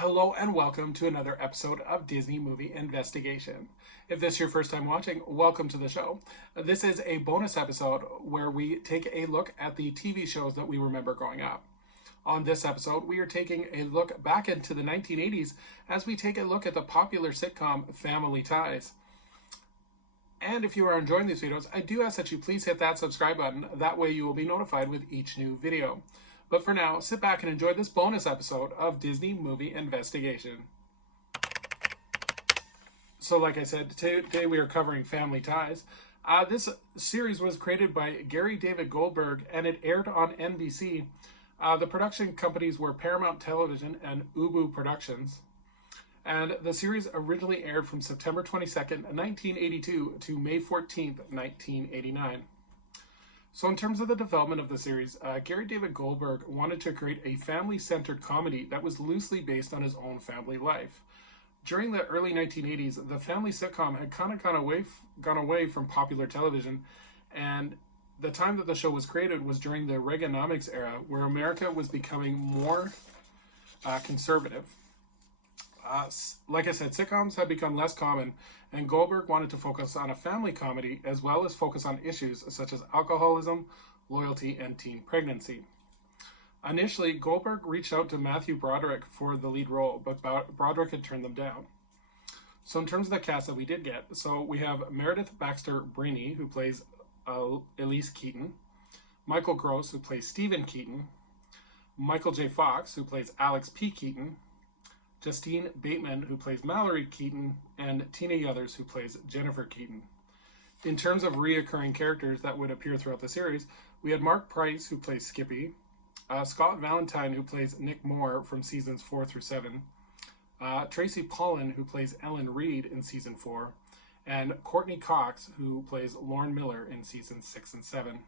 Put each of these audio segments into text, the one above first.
Hello and welcome to another episode of Disney Movie Investigation. If this is your first time watching, welcome to the show. This is a bonus episode where we take a look at the TV shows that we remember growing up. On this episode, we are taking a look back into the 1980s as we take a look at the popular sitcom Family Ties. And if you are enjoying these videos, I do ask that you please hit that subscribe button. That way you will be notified with each new video. But for now, sit back and enjoy this bonus episode of Disney Movie Investigation. So like I said, today we are covering Family Ties. This series was created by Gary David Goldberg and it aired on NBC. The production companies were Paramount Television and Ubu Productions. And the series originally aired from September 22nd, 1982 to May 14th, 1989. So in terms of the development of the series, Gary David Goldberg wanted to create a family-centered comedy that was loosely based on his own family life. During the early 1980s, the family sitcom had kind of gone away from popular television, and the time that the show was created was during the Reaganomics era, where America was becoming more conservative. Like I said, sitcoms had become less common, and Goldberg wanted to focus on a family comedy as well as focus on issues such as alcoholism, loyalty, and teen pregnancy. Initially, Goldberg reached out to Matthew Broderick for the lead role, but Broderick had turned them down. So in terms of the cast that we did get, so we have Meredith Baxter Briney, who plays Elise Keaton, Michael Gross, who plays Stephen Keaton, Michael J. Fox, who plays Alex P. Keaton, Justine Bateman, who plays Mallory Keaton, and Tina Yothers, who plays Jennifer Keaton. In terms of reoccurring characters that would appear throughout the series, we had Mark Price, who plays Skippy, Scott Valentine, who plays Nick Moore from seasons 4 through 7, Tracy Pollan, who plays Ellen Reed in season 4, and Courtney Cox, who plays Lauren Miller in seasons 6 and 7.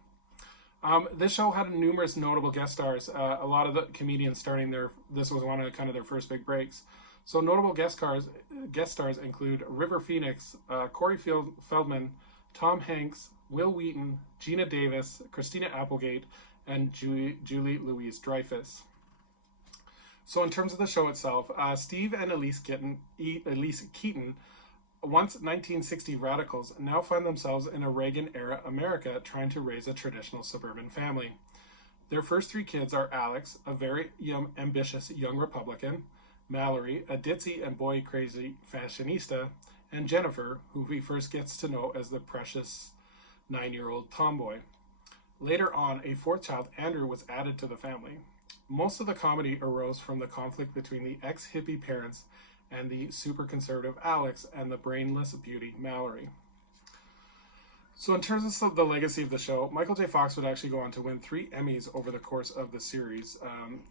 This show had numerous notable guest stars. A lot of the comedians this was one of kind of their first big breaks. So notable guest stars include River Phoenix, Corey Feldman, Tom Hanks, Will Wheaton, Gina Davis, Christina Applegate, and Julie Louis-Dreyfus. So in terms of the show itself, Steve and Elise Keaton, once 1960 radicals, now find themselves in a Reagan-era America trying to raise a traditional suburban family. Their first three kids are Alex, a very ambitious young Republican, Mallory, a ditzy and boy-crazy fashionista, and Jennifer, who he first gets to know as the precious 9-year-old tomboy. Later on, a fourth child, Andrew, was added to the family. Most of the comedy arose from the conflict between the ex-hippie parents and the super conservative Alex and the brainless beauty Mallory. So in terms of the legacy of the show, Michael J. Fox would actually go on to win 3 Emmys over the course of the series,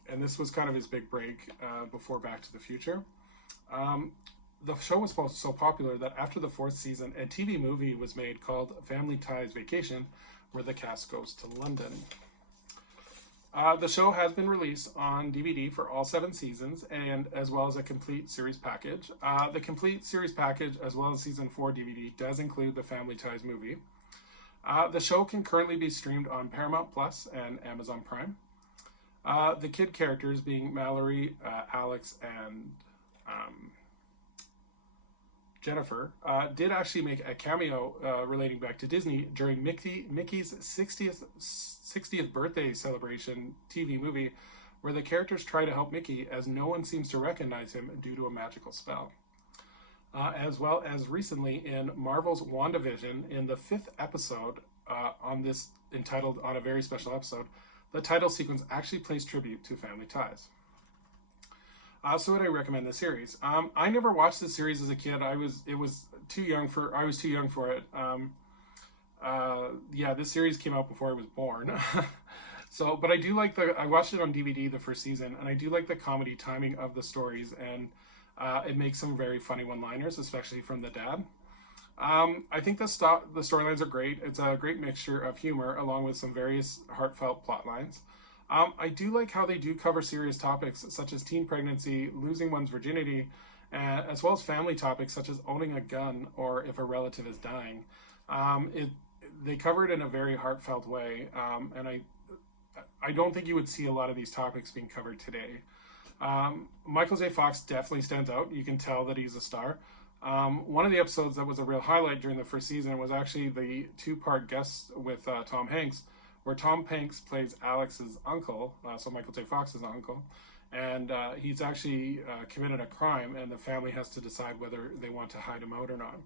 and this was kind of his big break before Back to the Future. The show was so popular that after the 4th season, a TV movie was made called Family Ties Vacation, where the cast goes to London. The show has been released on DVD for all 7 seasons, and as well as a complete series package. The complete series package, as well as season 4 DVD, does include the Family Ties movie. The show can currently be streamed on Paramount Plus and Amazon Prime. The kid characters, being Mallory, Alex, and Jennifer, did actually make a cameo relating back to Disney during Mickey's 60th birthday celebration TV movie, where the characters try to help Mickey as no one seems to recognize him due to a magical spell. As well as recently in Marvel's WandaVision, in the 5th episode on a very special episode, the title sequence actually plays tribute to Family Ties. So would I recommend the series? I never watched the series as a kid. I was too young for it. This series came out before I was born. But I watched it on DVD the first season, and I do like the comedy timing of the stories, and it makes some very funny one-liners, especially from the dad. I think the storylines are great. It's a great mixture of humor along with some various heartfelt plot lines. I do like how they do cover serious topics such as teen pregnancy, losing one's virginity, as well as family topics such as owning a gun or if a relative is dying. They cover it in a very heartfelt way, and I don't think you would see a lot of these topics being covered today. Michael J. Fox definitely stands out. You can tell that he's a star. One of the episodes that was a real highlight during the first season was actually the two-part guest with Tom Hanks, where Tom Hanks plays Alex's uncle, so Michael J. Fox's uncle, and he's actually committed a crime, and the family has to decide whether they want to hide him out or not.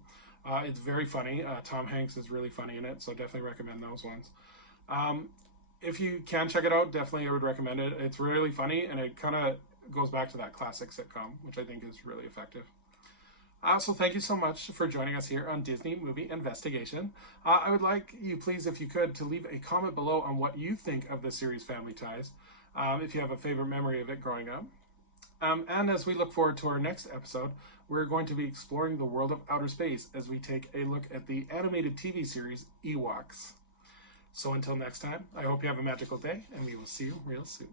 It's very funny. Tom Hanks is really funny in it, so definitely recommend those ones. If you can check it out, definitely I would recommend it. It's really funny, and it kind of goes back to that classic sitcom, which I think is really effective. So thank you so much for joining us here on Disney Movie Investigation. I would like you, please, if you could, to leave a comment below on what you think of the series Family Ties, if you have a favorite memory of it growing up. And as we look forward to our next episode, we're going to be exploring the world of outer space as we take a look at the animated TV series Ewoks. So until next time, I hope you have a magical day, and we will see you real soon.